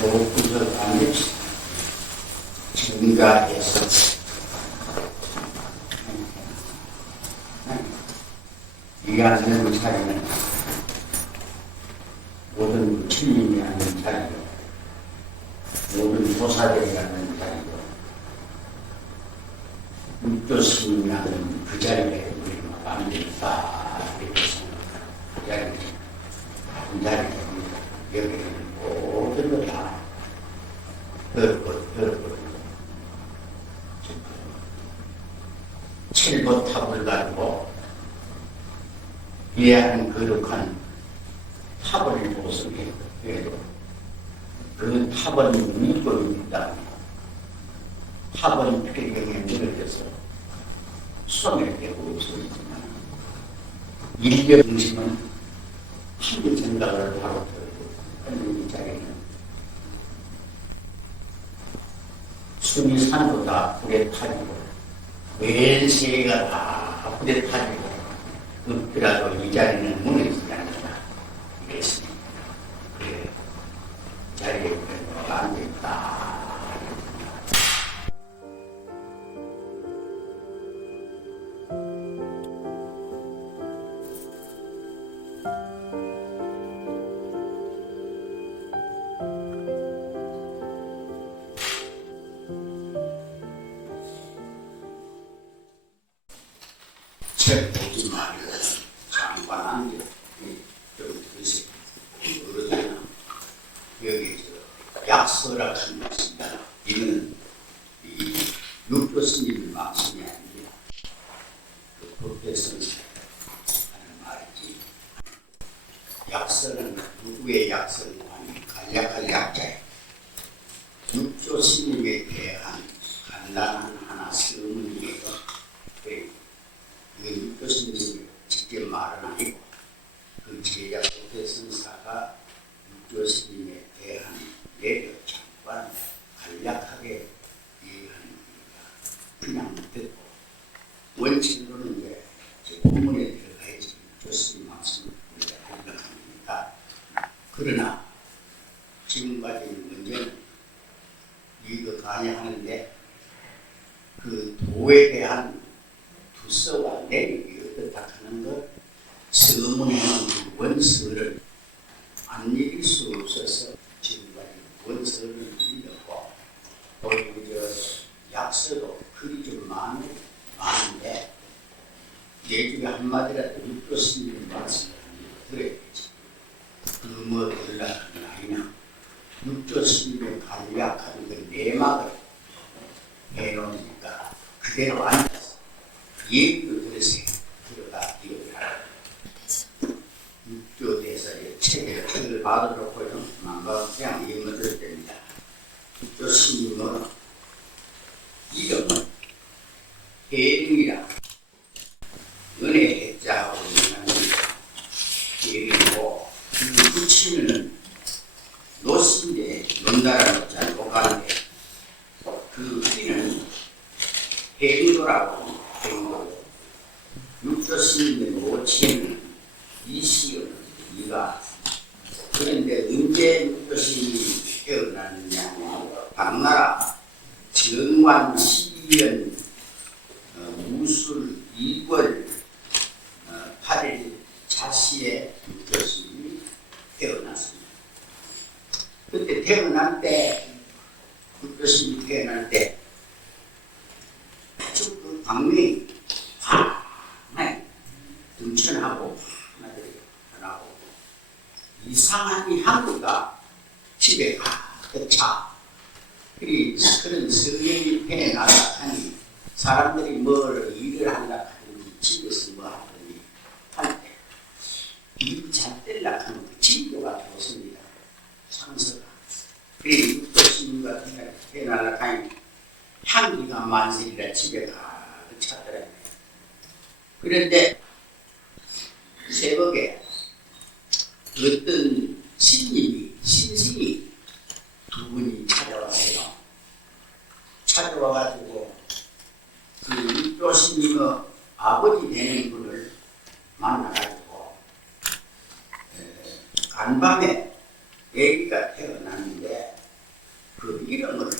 구석안에 증가해서 이 앉는 자리는 모든 부처님이 앉는 자리고 모든 보살들이 앉는 자리고 육조스님이 앉는 그 자리에 우리가 앉을까 이렇게 생각합니다. 그 자리는 한 자리입니다. 여기는 모든 걸 다 더럽고 칠보탑을 가지고 위에한 거룩한 탑을 보석해도 그 탑은 밑돌입니다. 탑은 배경에 늘어져서 수성을 깨고 있지만 인력 중심은 한 생각을 바로 들고 이 자리는 순위 산도 다 불에 타지고 왼세가 다 불에 타지고 그라도 이 자리는 무너지지 않는다. 이랬습니다. 그래, 자리에 앉았다. 책 보지 말고 장관한 게 좀 드세요. 어르신은 여기 약서라 하는 것입니다. 이는 이 육조스님 말씀이 아닙니다. 그 법대선생 하는 말이지. 약서는 누구의 약서는 아니 간략한 약자예요. 육조스님에 대한 간단한 하나 서문이에요. 이건 육조스님이 직접 말은 아니고 그 제자 법대선사가 육조스님에 대한 예를 잠깐 간략하게 얘기하는 겁니다. 그냥 듣고 원칙으로는 이제 제 본문에 들어가야지 육조스님 말씀을 우리가 생각합니다. 그러나 지금까지 문제는 이거 강의하는데 그 도에 대한 두서와 내력이 어떻다 하는 것 서문에는 원서를 안 읽을 수 없어서 지금까지 원서를 읽었고 또 약서도 글이 좀 많은데 내중에 한마디라도 육조스님의 말씀을 들어야겠지. 그 뭐 들라는 아니냐 육조스님의 간략한 그 내막을 해놓으니까 그대로 앉아서 얘기도 들으세요. 들어가 기억을 하라. 육조대사의 책을 받아놓고요. 만방 그냥 읽어드릴 때입니다. 육조스님은 이름은 해능이라 은혜 해자하고 있는 얘기고 그 붙이면은 노신데 논다라는 잘 못 가는데 그 끼는 해능도라고 해능도 육조스님의 모치에는 이시은 이가 그런데 언제 육조스님이 태어났느냐 당나라 정관 12년 무술 2월 8일 자시에 육조스님이 태어났습니다. 그때 태어날 때 육조스님이 태어날 때 아주 그 광명이 등천하고 하나고 이상한 이 향기가 집에 가득 차. 그런 성경이 펜에 나타나니 사람들이 뭘 일을 한다 하든지 집에서 뭐 하든지 할 때 일 잘 뜰라 하는 그 진도가 좋습니다. 상서가. 그래서 육조스님 같은 게 펜에 나타나니 향기가 만세이라 집에 가득 찼더라고요. 그런데 새벽에 어떤 신신이 두 분이 찾아왔어요. 찾아와가지고 그 육조스님의 아버지 되는 분을 만나가지고 간밤에 아기가 태어났는데 이름을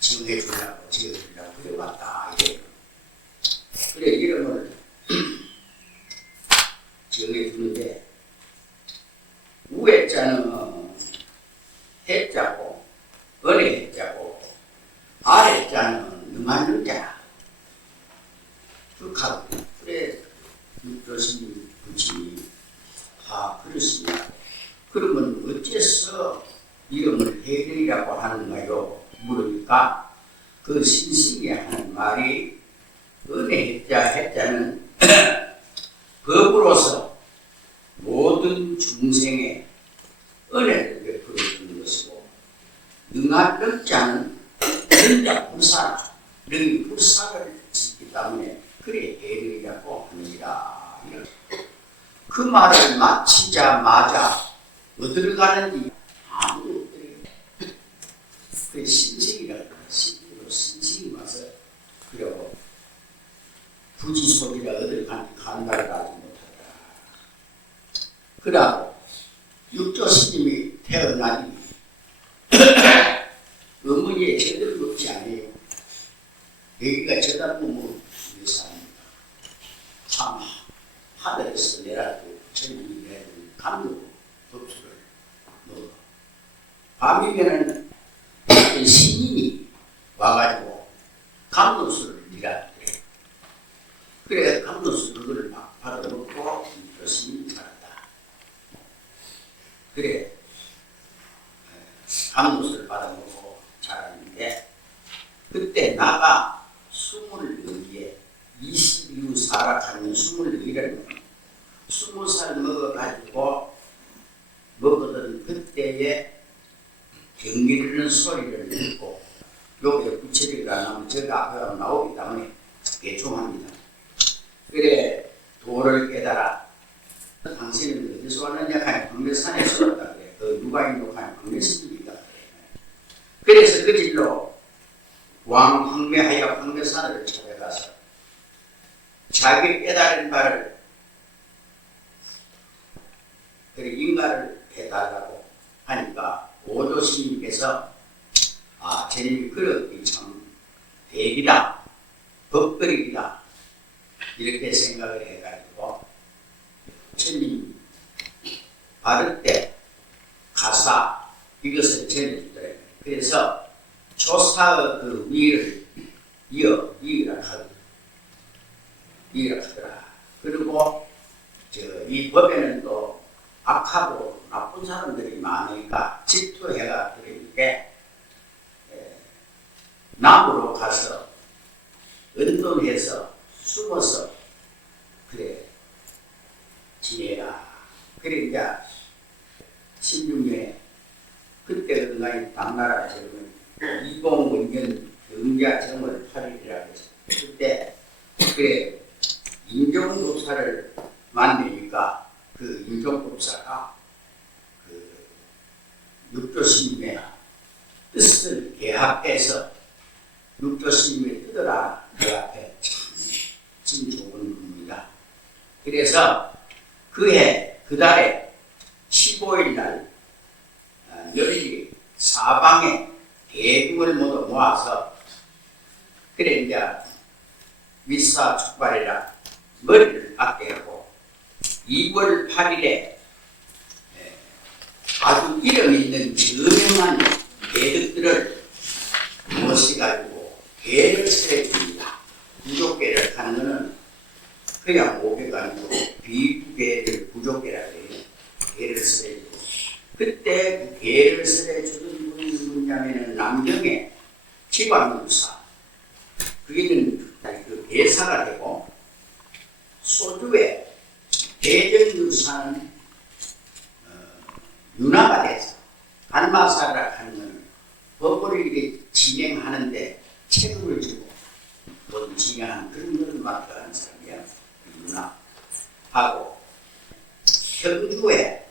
지어주려고 그래왔다. 그래 이름을 정해주는데 우에자는 해자고 어레 해자고 아래자는 능한 능자 극하고 그래 육조스님 부친이 그렇습니다. 그러면 어째서 이름을 해결이라고 하는가요? 물으니까 그 신승이 하는 말이 은혜 해자는 법으로서 모든 중생의 은혜를 베풀어 주는 것이고 능한 능자는 능자 불사라 능히 불사를 짓기 때문에 그래 해결이라고 하느니라. 그 말을 마치자마자 어디로 가는지 아무도 없더래요. 그래 신승이라고 신승이 와서 그리고 부지소리라 어디를 간다를 알지 못하더라. 그러고 육조 스님이 태어나니 어머니의 제대로 없지 않아요. 여기가 저다보면 여사입니다. 참 하늘에서 내려도 천국이 내는 감독 법수를 먹어. 밤이면은 신인이 와가지고 감독수를 일하더래. 그래 감독수 그거를 막 받아먹고 열심히 살았다. 그래 감독수를 받아먹고 자랐는데 그때 나가 20여기에 22후 살아가는 24를 20살 먹어가지고 먹었던 그때의 경기르는 소리를 듣고 여기에 구체적으로 안 나오면 제가 앞에 나오기 때문에 대충합니다. 그래 도를 깨달아. 당신은 어디서 왔느냐 하니 광명산에서 왔다 그래. 그 누가 있노 하니 광명스님이다 그래. 그래서 그 길로 왕황매하여 광명산을 찾아가서 자기 깨달은 바를 인가를 해달라고 하니까 오조스님께서 제님이 그렇게 참 대기다 법거리기다 이렇게 생각을 해가지고 제님 바를 때 가사 이것을 전해주더래요. 그래서 조사의 그 위를 이으라 하더라. 그리고 이 법에는 또 악하고 나쁜 사람들이 많으니까 질투해가 그러니까 남으로 가서 은동해서 숨어서 그래 지내라. 그래 이제 16년에 그때 그날 당나라 제국은 2005년 경자정월 8일이라고 해서 그때 그래 인종법사를 만드니까 그 인종법사가 그 육조스님의 뜻을 개합해서 육조스님의 뜻을 개합해 참 좋은 분입니다. 그래서 그 달에 15일 날 널리 사방에 대중을 모두 모아서 그래 이제 미사 축발이라 머리를 깎게 하고 2월 8일에 아주 이름 있는 저명한 대득들을 모셔가지고 개를 세줍니다. 부족개를 하는 것은 그냥 모개가 아니고 비구개를 부족개라고 해요. 개를 세주고 그때 그 개를 세주는 분이 누구냐면은 남경의 지광유사 그게는 그 개사가 되고 소주에 대전유사는 윤화가 돼서 간마사라 하는 것은 법을 이렇게 진행하는데 책임을 지고 모두 진행하는 그런 것을 맡아가는 사람이야. 윤화하고 현주에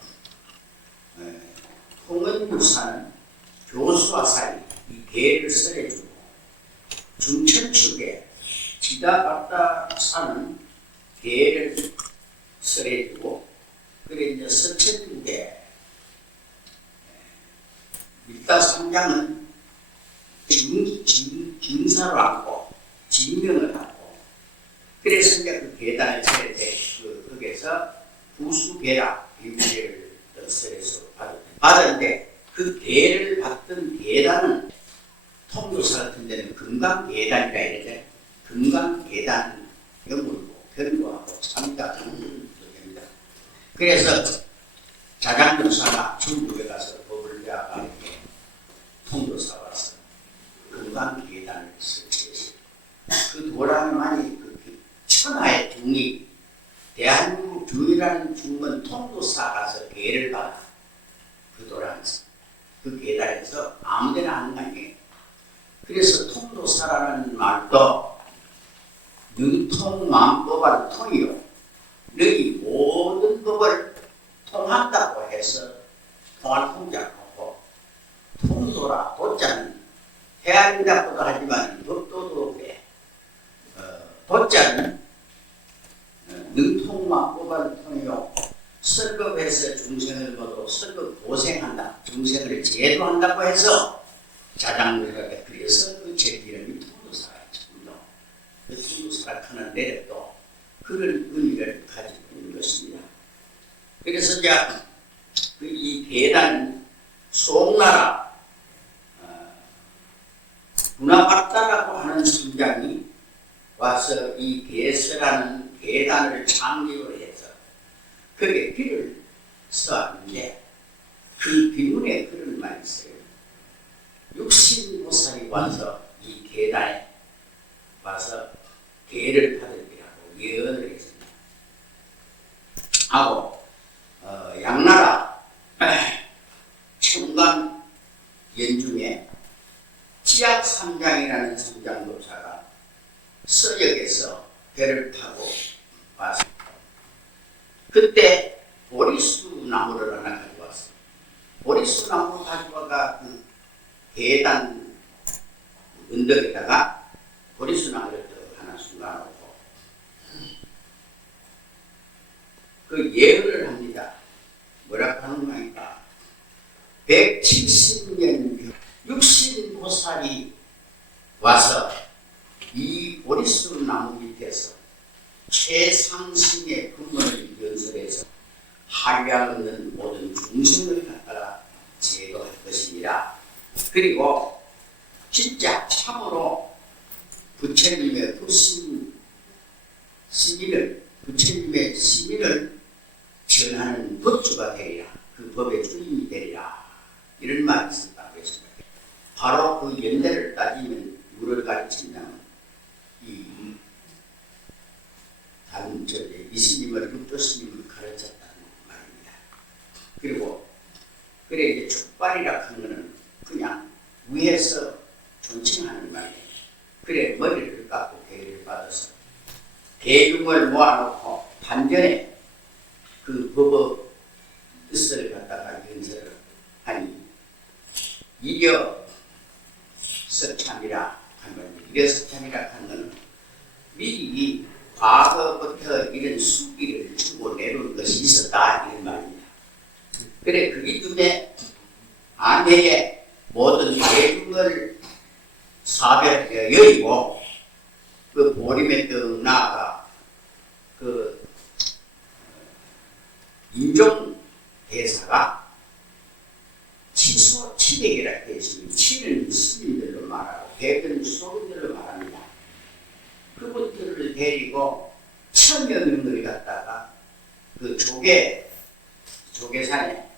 통은유사는 교수와 사이 이 개를 설해주고 중천축에 지다받다 사는 개를 설해주고 그래 이제 서천국에 밀다상장은 증사로 하고 증명을 하고 그래서 이제 그 계단을 차릴 때 거기에서 부수계라 비구계를 설에서 받았는데 그 계를 받던 계단은 통도사 같은 데는 금강계단이라 이러죠. 금강계단 영물고 변고하고 참가 정물도 됩니다. 그래서 자장도사가 중국에 가서 법을 배워가 이렇게 통도사 와서 금강계단을 설치했어요. 그 도랑만이 그 천하의 중이 대한민국 중이라는 중은 통도사 가서 계를 받아 그 도랑에서 그 계단에서 아무데나 하는 거 아니에요. 그래서 통도사라는 말도 능통만법한 통이요. 너희 모든 법을 통한다고 해서 통할 통자하고 통도라 도자는 해야 된다고도 하지만 법도도 돼. 도자는 능통만법한 통이요. 설법해서 중생을 모두 설법 고생한다. 중생을 제도한다고 해서 자장르가 그래서 그 제 이름이 통도사가 있습니다. 그 통도사가 하는 내력도 그런 의미를 가지고 있는 것입니다. 그래서 이제 이 계단은 송나라 분화박다라고 하는 선장이 와서 이 계서라는 계단을 창립을 해서 그게 비를 써왔는데 그 비문에 그런 말이 있어요. 육신보살이 와서 이 계단에 와서 계를 받으리라고 예언을 했습니다. 하고 양나라 청강 연중에 지약삼장이라는 삼장도사가 서역에서 배를 타고 와서 그때 보리수 나무를 하나 가지고 왔어요. 보리수 나무 가지고 와가 그 계단 언덕에다가 보리수 나무를 하나 숨겨놓고 그 예언을 합니다. 뭐라고 하는 거니까 170년 육신보살이 와서 이 보리수 나무 밑에서 최상승의 근본을 연설해서 한량 없는 모든 중생을 갖다가 제도할 것이니라. 그리고 진짜 참으로 부처님의 부처님의 시민을 전하는 법주가 되리라. 그 법의 주인이 되리라. 이런 말이 있었다고 했습니다. 바로 그 연대를 따지면 물을 가르친다면 이 다른 이스님을 육조스님을 가르쳤다는 말입니다. 그리고 그래 이제 축발이라 하는 것은 그냥 위에서 존칭하는 말이에요. 그래 머리를 깎고 계를 받아서 계중을 모아놓고 반전에 그 법의 뜻을 갖다가 연설을 하니 이려 석참이라 하는 이려 석참이라 하는 것은 미리 과거부터 이런 수기를 주고 내놓은 것이 있었다 이런 말입니다. 그래 그기 때문에 안내에 모든 대중을 사별여의고 그 보림에 떡 나아가 그 인종 대사가 치소 치백이라 되어 있습니다. 치는 스님들로 말하고 백은 소인들로 말합니다. 그분들을 데리고 1000여 명을 갖다가 그 조계산에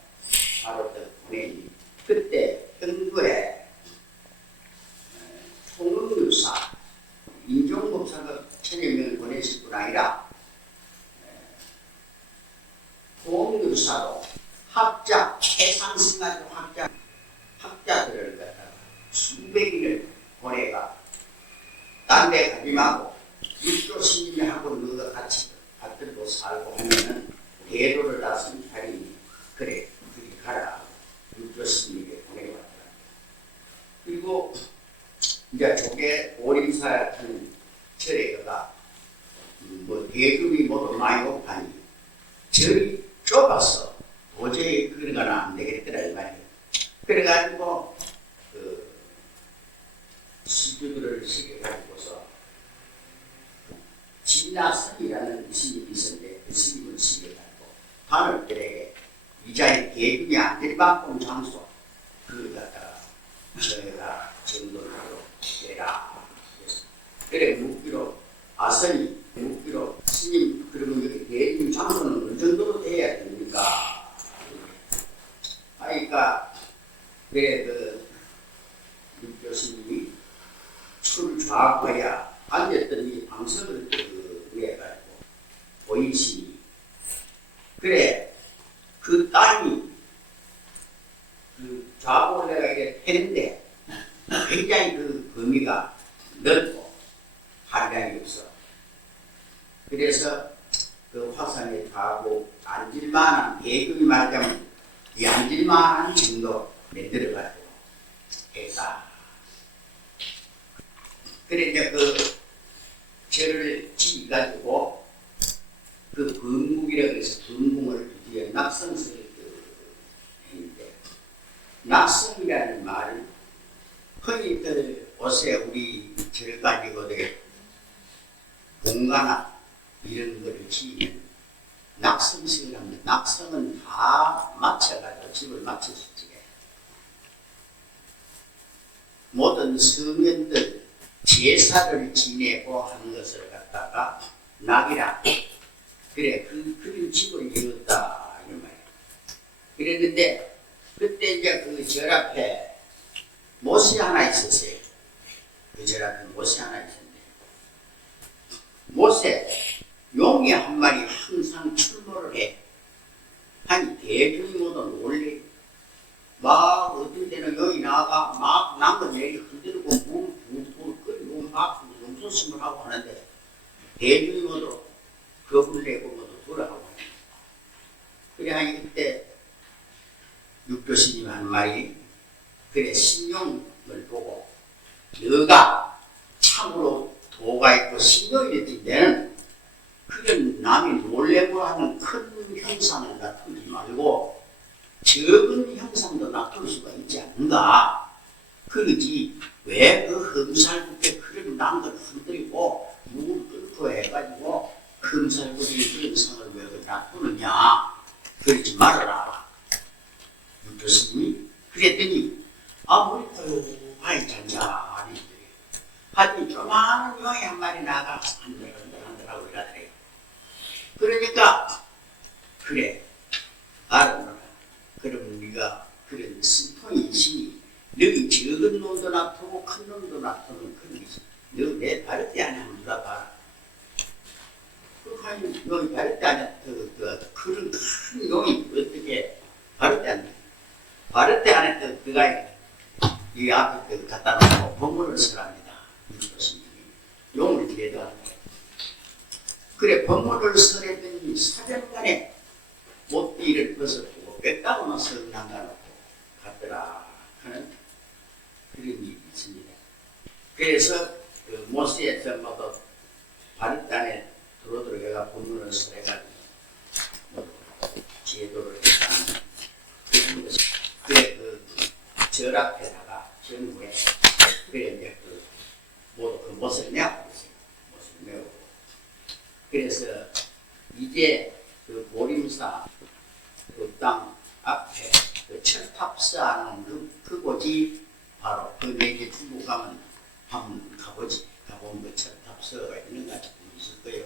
바로 보내니 그때 흥부에 통응유사 인종법사가 1000여 명을 보냈을 뿐 아니라 통응유사로 학자 최상승한 학자들을 갖다가 수백인을 보내가 딴 데 가지 말고 육조 스님하고 너가 같이 받들고 살고 하면은 대도를 다스린 자리니 그래 그리 가라 육조 스님에게 보내왔다. 그리고 이제 조계 오림사 같은 절에가 뭐 대중이 모두 많이 높아니 절이 좁아서 도저히 그런 건 안 되겠더라 이 말이에요. 그래가지고 그 그걸 시켜가지고서 진나선이라는 스님이 있었는데 그 스님을 시켜가지고 단월들에게 이자의 대군이 안들이만큼 장소 그걸 갖다가 저희가 정도로 해라. 그래 묻기로 아선이 묻기로 스님 그러면 여기 대중 장소는 어느 정도로 돼야 됩니까? 하니까 그래 그 육교스님이 술 좌악하야 앉았던 이 방석을 내가지고 보이시니 그래 그 땅이 그 좌우를 내가 이렇게 했는데 굉장히 그 범위가 넓고 한량이 없어. 그래서 그 화산에 가고 앉을만한 배경이 말하자면 이 앉을만한 정도 만들어가지고 했다. 그래 이제 그 절을 지어가지고 그 건국이라고 해서 건국을 뒤에 낙성설을 했는데 낙성이라는 말은 흔히들 옷에 우리 절 가지고 되게 공간화 이런 거를 지으면 낙성식을 합니다. 낙성은 다 맞춰가지고 집을 맞춰서 지게. 모든 성현들 제사를 지내고 하는 것을 갖다가 낙이라 그래 그런 집을 이뤘다 이런 말이에요. 그랬는데 그때 이제 그 절 앞에 못이 하나 있었어요. 그 절 앞에 못이 하나 있었는데 못에 용이 한 마리 항상 출몰을 해. 아니 대중이 모두 놀래. 막 어떤 때는 여기 나가 막 남은 얘기 흔들고 물 끓이고 막 용소심을 하고 하는데 대중이 모두 겁을 내고 모두 돌아가고 하는. 그래 하니 그때 육교스님 한 말이 그래 신용을 보고 너가 참으로 도가 있고 신용이 있지 내는 그런 남이 놀래고 하는 큰 형상을 놔두지 말고 적은 형상도 놔둘 수가 있지 않는가. 그러지 왜 그 흠살국에 그런 남들 흔들고 물을 끓고 해가지고 흠살국의 그런 상을 왜 놔두느냐. 그러지 말아라. 육교스님이 그랬더니 우리 아이 잔잔히 하여튼 조그마한 용이 한 마리 나가서 한들한들하고 이러더래요. 그러니까 그래 알아보라. 그러면 네가 그런 신통이 있으니 너희 적은 놈도 놔두고 큰 놈도 놔두는 그런 게 있어. 너 내 바르대 안에 한번 들어봐라. 그러니 용이 바르대 안에 그런 큰 용이 어떻게 바르대 안에 바르대 안에 들어가야 이 앞에 갖다 놓고 법문을 설합니다. 용을 대도하는 거예요. 그래 법문을 설했더니 사정간에 못띠를 벗어주고 뺐다고만 설난다 놓고 갔더라 하는 그런 일이 있습니다. 그래서 그 모세에서 모두 바르단에 들어들어가 법문을 설해가지고 제도를 했다는 그런 것이 그래 그 절 앞에다가 전후에 그래 이제 모두 그 못을 내고 있어요. 못을 내고. 그래서 이제 그 보림사 그 땅 앞에 그 철탑사하는 그곳이 바로 그 내게 중국 가면 한번 가보지. 가보면 그 철탑사가 있는가 있을 거예요.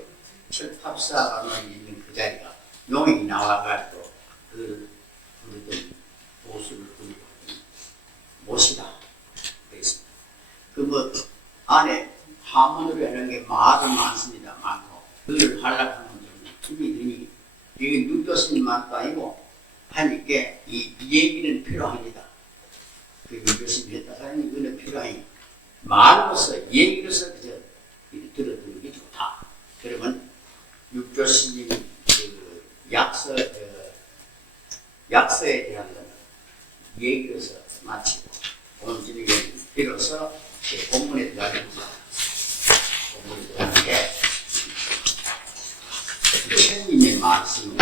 철탑사가 있는 그 자리가 용이 나와가지고 그 부르던 보수를 부르고 못이다. 그랬습니다. 그 뭐 안에 하문으로 하는 게 마도 많습니다. 많고 그걸 하려고 하면 좀 힘이 드니 이게 육교스님만도 아니고 하니까 이 얘기는 필요합니다. 그 육교스님 했다 하니 이거는 필요하니 말로서 얘기로서 그저 들어두는 게 좋다. 그러면 육교스님 그 약서에 대한 거는 얘기로서 마치고 오늘 저녁에 비로소 본문에 들어가겠습니다. 본문에 들어가는 게 부처님의 말씀으로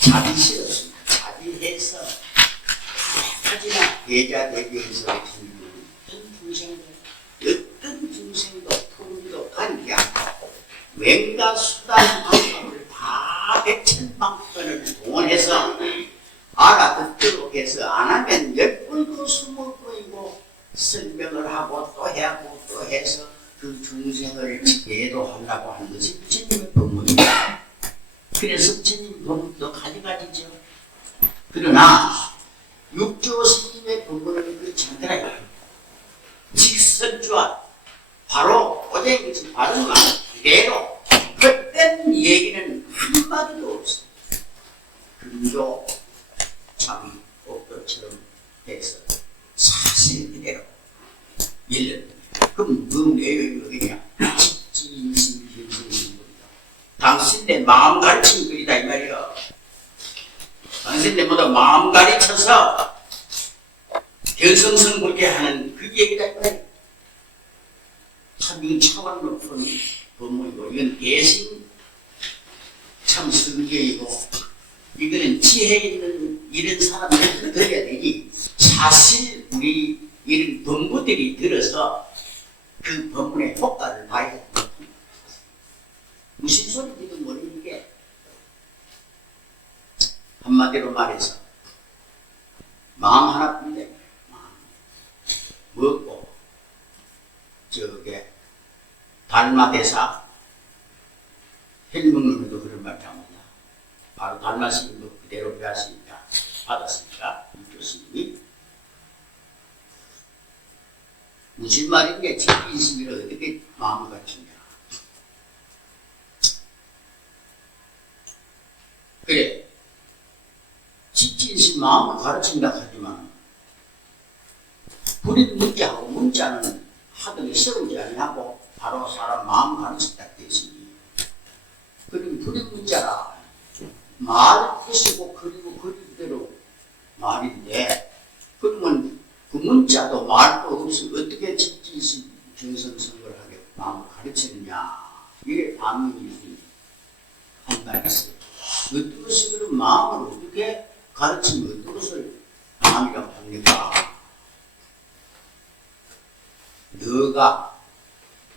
자비스럽습니다. 자비해서 하지나 계좌 대비해서 전 풍생들 왠가 수단 방법을 다 백천방편을 동원해서 알아듣도록 해서 안 하면 10번도 숨을 거이고 설명을 하고 또 하고 또 해서 그 중생을 제도하려고 하는 것이 부처님의 법문입니다. 그래서 부처님 법문도 가지가지죠. 그러나 육조 스님의 법문은 그렇지 않더라. 직선주와 바로 오쟁이 바른 말 그대로 헛된 얘기는 한마디도 없어. 근조 참 법도처럼 해서 사실 그대로 일러. 그럼 그 내용이 뭐냐? 직지인심 현성인 겁니다. 당신네 마음 가르치는 글이다 이 말이야. 당신네 모두 마음 가르쳐서 견성성 그렇게 하는 그 얘기다 이 말이야. 참 이건 차원 높은 법문이고 이건 대신 참 성경이고 이거는 지혜 있는 이런 사람들이 들어야 되지. 사실 우리 이런 법무들이 들어서 그 법문의 효과를 봐야 돼. 무슨 소리인지도 모르는 게 한마디로 말해서 마음 하나뿐인데 먹고 저게 달마대사 헬먹는데도 그런 말이 나옵니다. 바로 달마스님 뭐 그대로 배웠으니까 받았으니까 육조 스님이 무슨 말인데 직인심을 어떻게 마음을 갖추냐. 그래 직진심 마음을 가르친다 하지만 불인 문자하고 문자는 하등에 세우지 아니하고 바로 사람 마음 가르친다 했으니 그럼 불인 문자라 말 뜻이고 그리고 그리대로 말인데 그러면 그 문자도 말도 없이 어떻게 직진심 정성성을 하게 마음을 가르치느냐 이게 반문이 한 말이 있어요. 어떤 것이 그런 마음을 어떻게 가르치면 어떤 것을 마음이라고 합니까?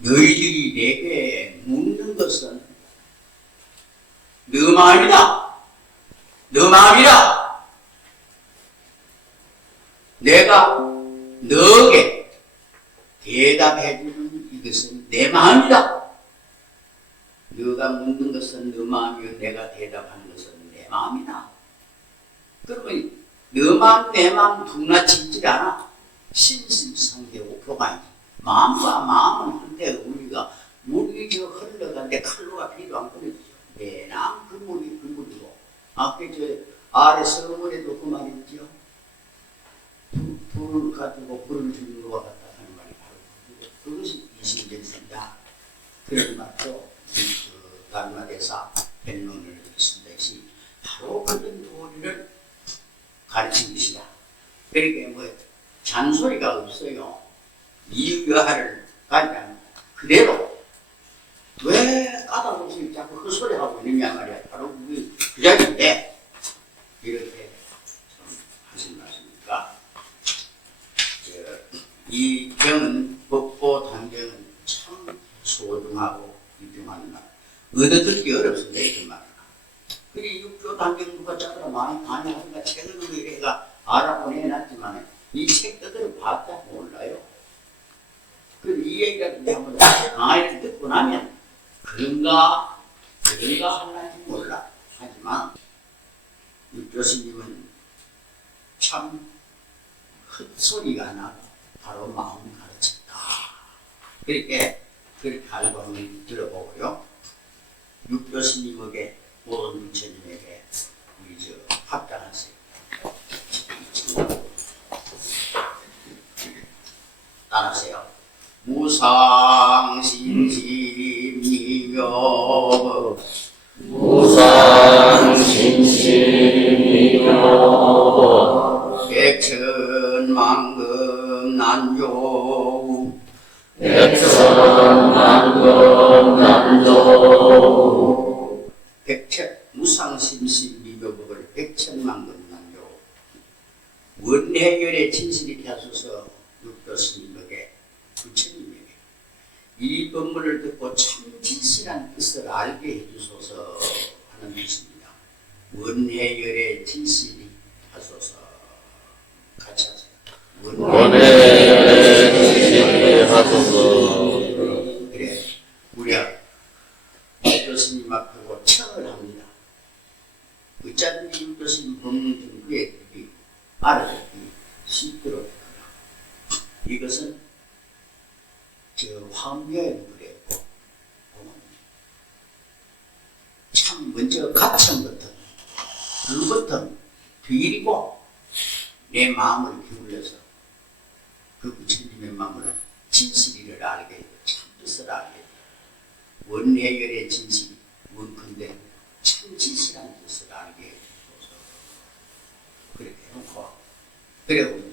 너희들이 내게 묻는 것은 너 마음이다. 너 마음이다. 내가 너에게 대답해주는 이것은 내 마음이다. 너가 묻는 것은 너 마음이요 내가 대답하는 것은 내 마음이다. 그러면 너 마음 내 마음 둥나치질 않아. 신심상대 오포가 마음과 마음은 한데 우리가 물이 저 흘러가는데 칼로가 필요한 거죠. 내남 그 물이고 아까 저 아래 서문에도 그 말이 있죠. 불을 가지고 불을 주는 것과 같다 하는 말이 바로 그것이 이심전생이다. 그런 말도 그 달마대사 변론을 쓴 것이 바로 그런 도리를 가르친 것이다. 그러니까 뭐 잔소리가 없어요. 이유여하를 가장 그대로 왜 까다롭게 자꾸 헛소리하고 있느냐 말이야. 바로 그 자리인데 이렇게 하신 말씀이니까 이 경은 법보 단경은 참 소중하고 유중한 말. 얻어듣기 어렵습니다. 이 말은. 그리 육조 단경 누가 짜더라 많이 하니까 책을 우리가 알아보내놨지만 이 책들을 봤다 몰라요. 이 얘기가 한번 강의를 듣고 나면 그런가 할는지 몰라. 하지만 육조 스님은 참 헛소리가 나고 바로 마음 가르쳤다. 그렇게 알고 한번 들어보고요. 육조 스님에게 모든 부처님에게 우리 저 합장하세요. 따라하세요. 무상심심이여 무상심심이여 백천만금 난조 백천만금 난조 무상심심미교법을 백천만금 난조 원해결의 진실이 하소서 육조 스님에게 부처님에게 이 법문을 듣고 참 진실한 뜻을 알게 해주소서 하는 뜻입니다. 원해열의 진실이 하소서. 같이 하세요. 원해 진실하소서. 그래, 우리가 교수님 앞하고 청을 합니다. 어쩌든지 교수님 법문 좀 구해드리기, 알아듣기 쉽도록 했구나. 이것은 저 황교에도 그랬고, 참 먼저 가천부터 그부터 비리고 내 마음을 기울여서 그 부처님의 마음을 진실이를 알게 되고 참 뜻을 알게 되고 원해열의 진실이 원컨대 참 진실한 뜻을 알게 해줘서 그렇게 해놓고 그래 우리